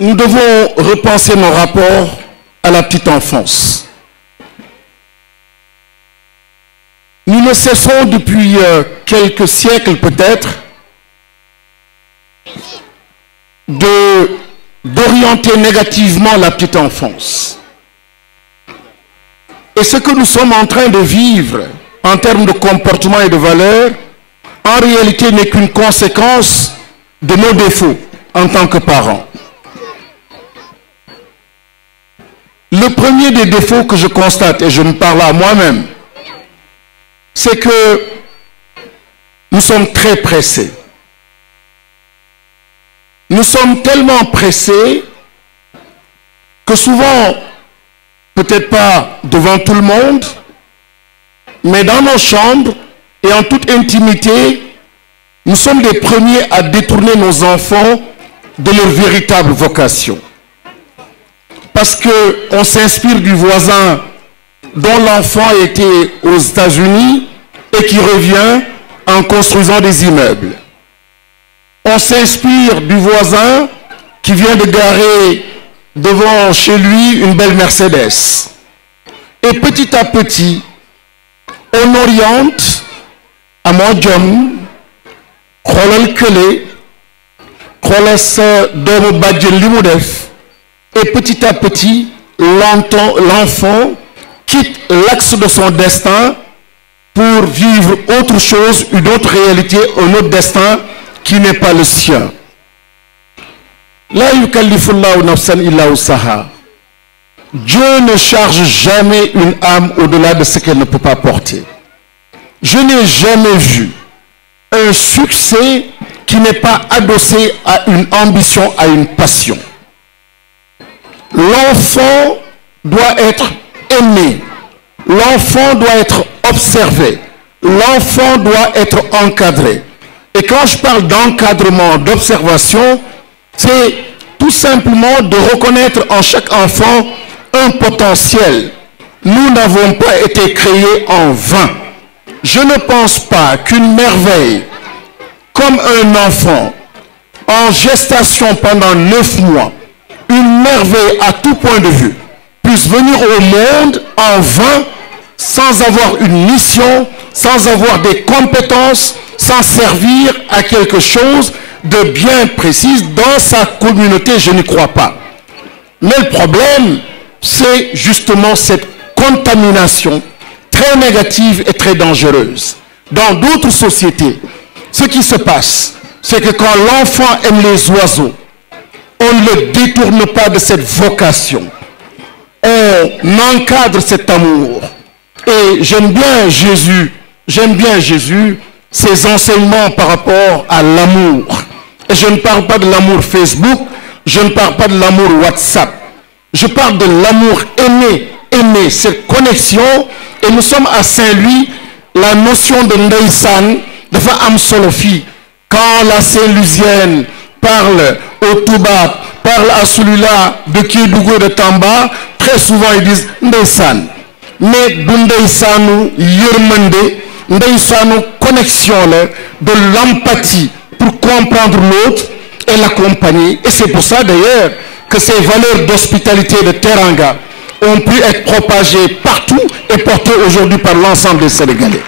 nous devons repenser nos rapports à la petite enfance. Nous ne cessons depuis quelques siècles peut-être d'orienter négativement la petite enfance. Et ce que nous sommes en train de vivre en termes de comportement et de valeurs, en réalité n'est qu'une conséquence de nos défauts en tant que parents. Le premier des défauts que je constate, et je me parle à moi-même, c'est que nous sommes très pressés. Nous sommes tellement pressés que souvent, peut-être pas devant tout le monde, mais dans nos chambres et en toute intimité, nous sommes les premiers à détourner nos enfants de leur véritable vocation. Parce qu'on s'inspire du voisin dont l'enfant était aux États-Unis et qui revient en construisant des immeubles. On s'inspire du voisin qui vient de garer devant chez lui une belle Mercedes. Et petit à petit, on oriente à mon jom, xoolal kële, xoolal sa doomu bàjjen li mu def. Et petit à petit, l'enfant quitte l'axe de son destin pour vivre autre chose, une autre réalité, un autre destin qui n'est pas le sien. La yukallifullahu nafsan illa wusaha. Dieu ne charge jamais une âme au-delà de ce qu'elle ne peut pas porter. Je n'ai jamais vu un succès qui n'est pas adossé à une ambition, à une passion. L'enfant doit être aimé. L'enfant doit être observé. L'enfant doit être encadré. Et quand je parle d'encadrement, d'observation, c'est tout simplement de reconnaître en chaque enfant un potentiel. Nous n'avons pas été créés en vain. Je ne pense pas qu'une merveille, comme un enfant, en gestation pendant 9 mois, une merveille à tout point de vue, puisse venir au monde en vain, sans avoir une mission, sans avoir des compétences, sans servir à quelque chose de bien précis dans sa communauté, je n'y crois pas. Mais le problème, c'est justement cette contamination très négative et très dangereuse. Dans d'autres sociétés, ce qui se passe, c'est que quand l'enfant aime les oiseaux, on ne le détourne pas de cette vocation. On encadre cet amour. Et j'aime bien Jésus, ses enseignements par rapport à l'amour. Et je ne parle pas de l'amour Facebook, je ne parle pas de l'amour WhatsApp. Je parle de l'amour aimer, cette connexion. Et nous sommes à Saint-Louis, la notion de Ndeysaan dafa am solo fi. Quand la Saint-Louisienne parle au Touba, parle à celui-là de Kédougou et de Tamba, très souvent ils disent Ndeysaan. Mais du ndeysaanu yërmande, ndeysaanu connexion de l'empathie pour comprendre l'autre et l'accompagner. Et c'est pour ça d'ailleurs que ces valeurs d'hospitalité de Teranga ont pu être propagées partout et portées aujourd'hui par l'ensemble des Sénégalais.